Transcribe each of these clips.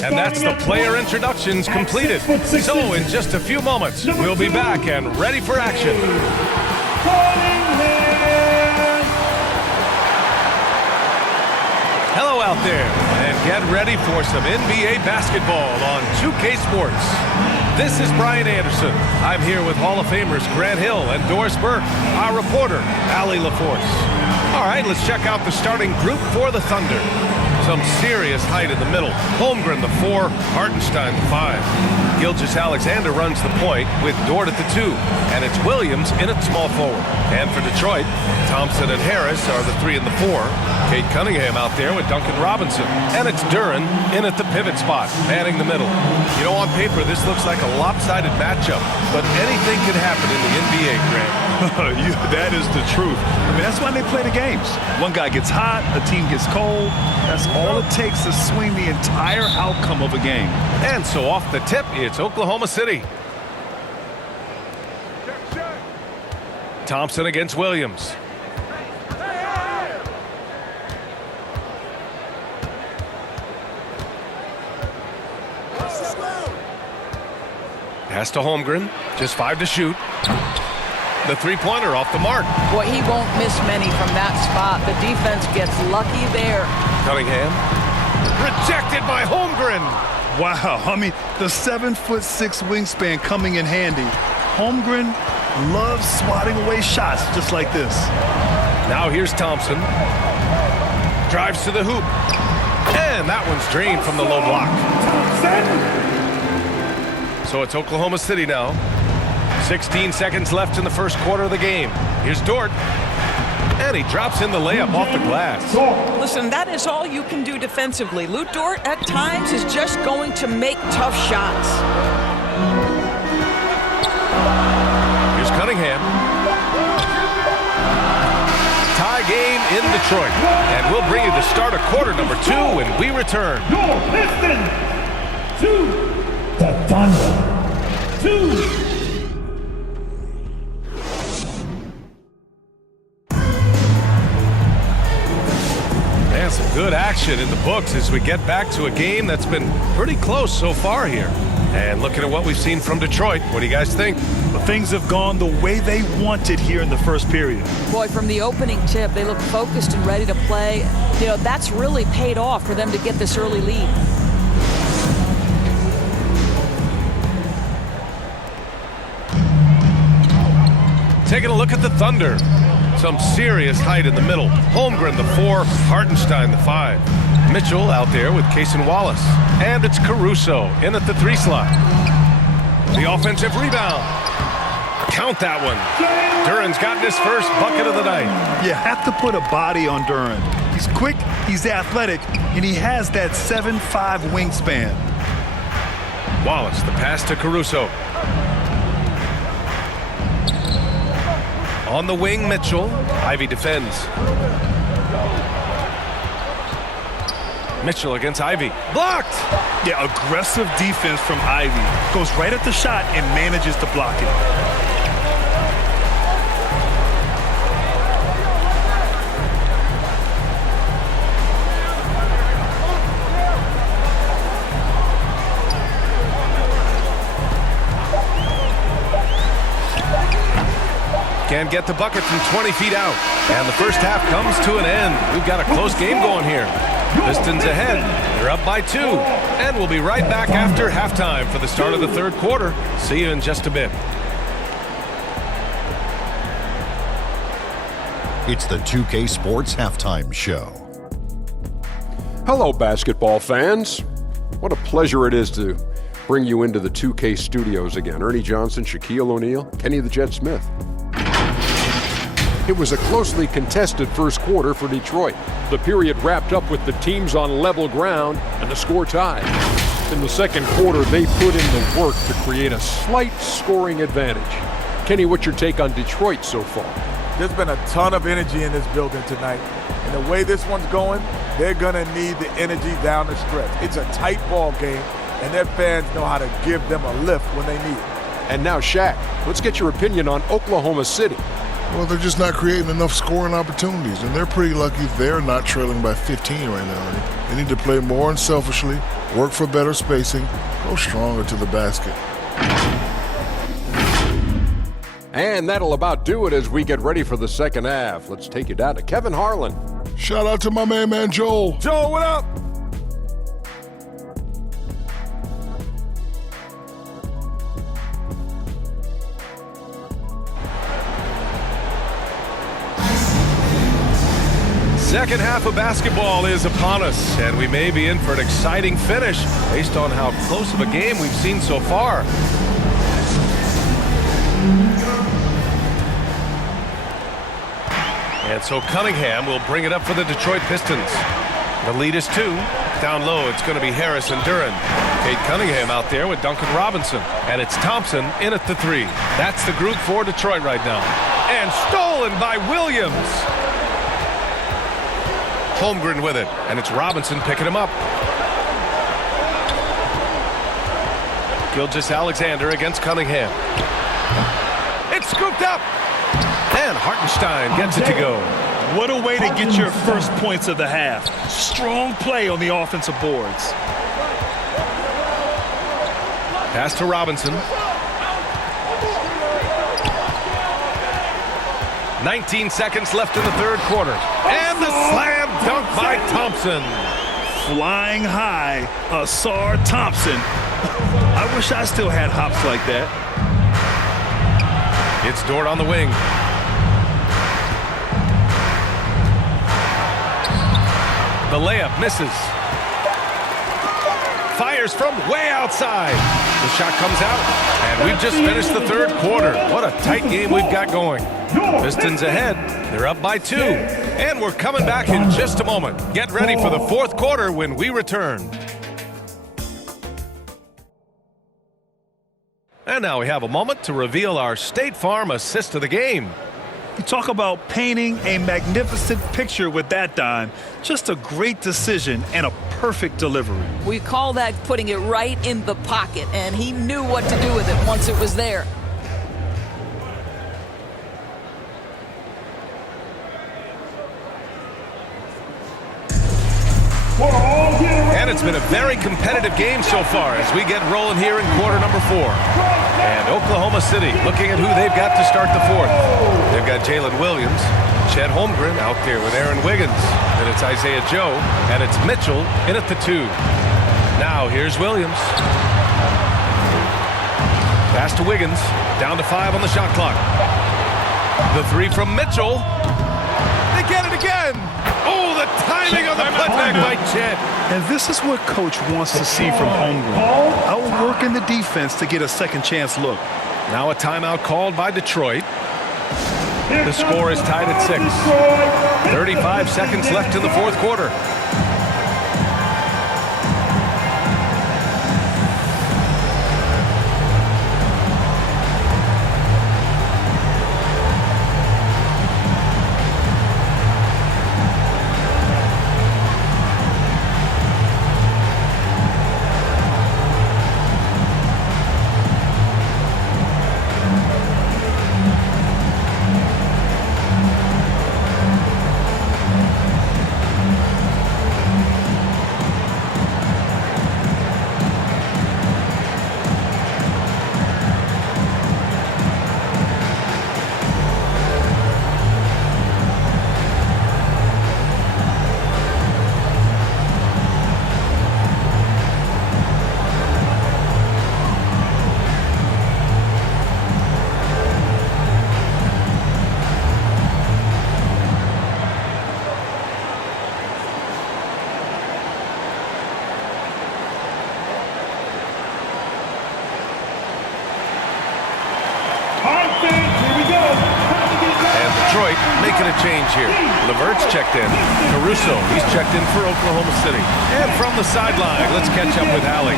And that's the player introductions completed. So in just a few moments, we'll be back and ready for action. Hello out there, and get ready for some NBA basketball on 2K Sports. This is Brian Anderson. I'm here with Hall of Famers Grant Hill and Doris Burke, our reporter, Allie LaForce. All right, let's check out the starting group for the Thunder. Some serious height in the middle. Holmgren, the 4, Hartenstein, the 5. Gilgeous-Alexander runs the point with Dort at the 2, and it's Williams in at small forward. And for Detroit, Thompson and Harris are the 3 and the 4. Kate Cunningham out there with Duncan Robinson, and it's Duren in at the pivot spot, manning the middle. You know, on paper, this looks like a lopsided matchup, but anything can happen in the NBA, Grant. That is the truth. I mean, that's why they play the games. One guy gets hot, a team gets cold. That's all it takes to swing the entire outcome of a game. And so off the tip, it's Oklahoma City. Thompson against Williams. Pass to Holmgren, just 5 to shoot. The three-pointer off the mark. Boy, he won't miss many from that spot. The defense gets lucky there. Cunningham, rejected by Holmgren. Wow, I mean, the 7'6" wingspan coming in handy. Holmgren loves swatting away shots just like this. Now here's Thompson. Drives to the hoop. And that one's drained from the low block. So it's Oklahoma City now. 16 seconds left in the first quarter of the game. Here's Dort. And he drops in the layup off the glass. Listen, that is all you can do defensively. Lou Dort, at times, is just going to make tough shots. Here's Cunningham. Tie game in Detroit. And we'll bring you the start of quarter number 2 when we return. Your Pistons 2, the Thunder 2. And some good action in the books as we get back to a game that's been pretty close so far here. And looking at what we've seen from Detroit, what do you guys think? Well, things have gone the way they wanted here in the first period. Boy, from the opening tip, they look focused and ready to play. You know, that's really paid off for them to get this early lead. Taking a look at the Thunder. Some serious height in the middle. Holmgren, the 4, Hartenstein, the 5. Mitchell out there with Cason Wallace. And it's Caruso in at the 3 slot. The offensive rebound. Count that one. Duren's gotten his first bucket of the night. You have to put a body on Duren. He's quick, he's athletic, and he has that 7'5" wingspan. Wallace, the pass to Caruso. On the wing, Mitchell. Ivy defends. Mitchell against Ivy. Blocked! Yeah, aggressive defense from Ivy. Goes right at the shot and manages to block it. Can't get the bucket from 20 feet out. And the first half comes to an end. We've got a close game going here. Pistons ahead. They're up by 2. And we'll be right back after halftime for the start of the third quarter. See you in just a bit. It's the 2K Sports Halftime Show. Hello, basketball fans. What a pleasure it is to bring you into the 2K studios again. Ernie Johnson, Shaquille O'Neal, Kenny the Jet Smith. It was a closely contested first quarter for Detroit. The period wrapped up with the teams on level ground and the score tied. In the second quarter, they put in the work to create a slight scoring advantage. Kenny, what's your take on Detroit so far? There's been a ton of energy in this building tonight. And the way this one's going, they're going to need the energy down the stretch. It's a tight ball game, and their fans know how to give them a lift when they need it. And now, Shaq, let's get your opinion on Oklahoma City. Well, they're just not creating enough scoring opportunities, and they're pretty lucky they're not trailing by 15 right now. They need to play more unselfishly, work for better spacing, go stronger to the basket. And that'll about do it as we get ready for the second half. Let's take you down to Kevin Harlan. Shout out to my man Joel. Joel, what up? Second half of basketball is upon us, and we may be in for an exciting finish based on how close of a game we've seen so far. And so Cunningham will bring it up for the Detroit Pistons. The lead is 2. Down low, it's going to be Harris and Duran. Cade Cunningham out there with Duncan Robinson. And it's Thompson in at the 3. That's the group for Detroit right now. And stolen by Williams. Holmgren with it, and it's Robinson picking him up. Gilgeous-Alexander against Cunningham. It's scooped up, and Hartenstein gets it to go. What a way to get your first points of the half. Strong play on the offensive boards. Pass to Robinson. 19 seconds left in the third quarter. And the slam dunk by Thompson. Flying high, Asar Thompson. I wish I still had hops like that. It's Dort on the wing. The layup misses. Fires from way outside. The shot comes out, and we've just finished the third quarter. What a tight game we've got going. Pistons ahead. They're up by 2. And we're coming back in just a moment. Get ready for the fourth quarter when we return. And now we have a moment to reveal our State Farm assist of the game. You talk about painting a magnificent picture with that dime. Just a great decision and a perfect delivery. We call that putting it right in the pocket, and he knew what to do with it once it was there. And it's been a very competitive game so far as we get rolling here in quarter number 4. And Oklahoma City looking at who they've got to start the fourth. They've got Jalen Williams, Chet Holmgren out there with Aaron Wiggins. Then it's Isaiah Joe, and it's Mitchell in at the 2. Now here's Williams. Pass to Wiggins, down to 5 on the shot clock. The 3 from Mitchell. They get it again. Oh, the timing on the putback by Chet. And this is what Coach wants to see from Holmgren. Outworking the defense to get a second chance look. Now a timeout called by Detroit. The score is tied at 6. 35 seconds left in the fourth quarter. Detroit making a change here. Levert's checked in. Caruso, he's checked in for Oklahoma City. And from the sideline, let's catch up with Allie.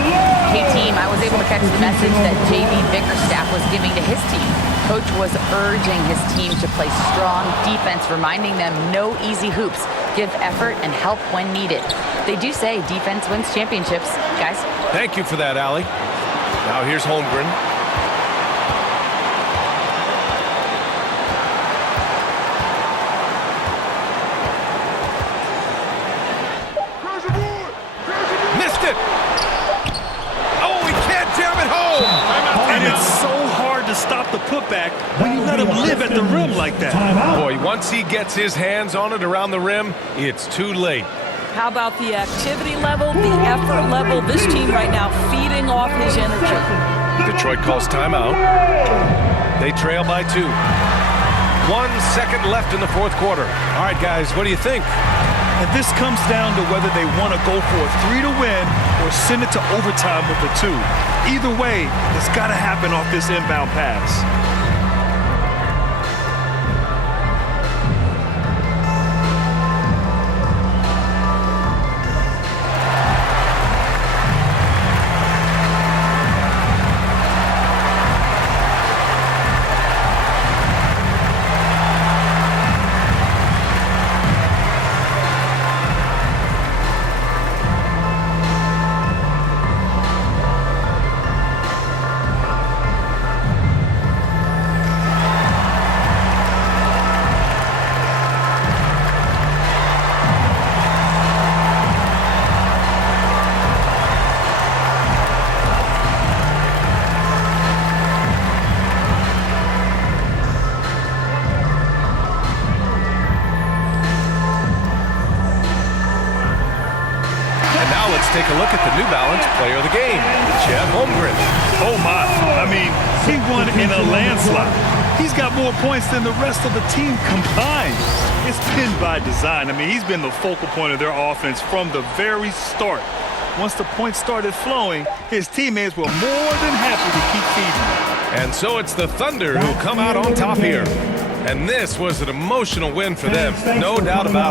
Hey team, I was able to catch the message that J.B. Bickerstaff was giving to his team. Coach was urging his team to play strong defense, reminding them no easy hoops. Give effort and help when needed. They do say defense wins championships, guys. Thank you for that, Allie. Now here's Holmgren. the putback when you let him live at the rim like that. Boy, once he gets his hands on it around the rim, it's too late. How about the activity level, the effort level? This team right now feeding off his energy. Detroit calls timeout. They trail by 2. 1 second left in the fourth quarter. All right, guys, what do you think? And this comes down to whether they want to go for a 3 to win or send it to overtime with a 2. Either way, it's got to happen off this inbound pass. Take a look at the New Balance player of the game, Chet Holmgren. Oh my, I mean, he won in a landslide. He's got more points than the rest of the team combined. It's been by design. I mean, he's been the focal point of their offense from the very start. Once the points started flowing, his teammates were more than happy to keep feeding. And so it's the Thunder who come out on top here. And this was an emotional win for them, no doubt about it.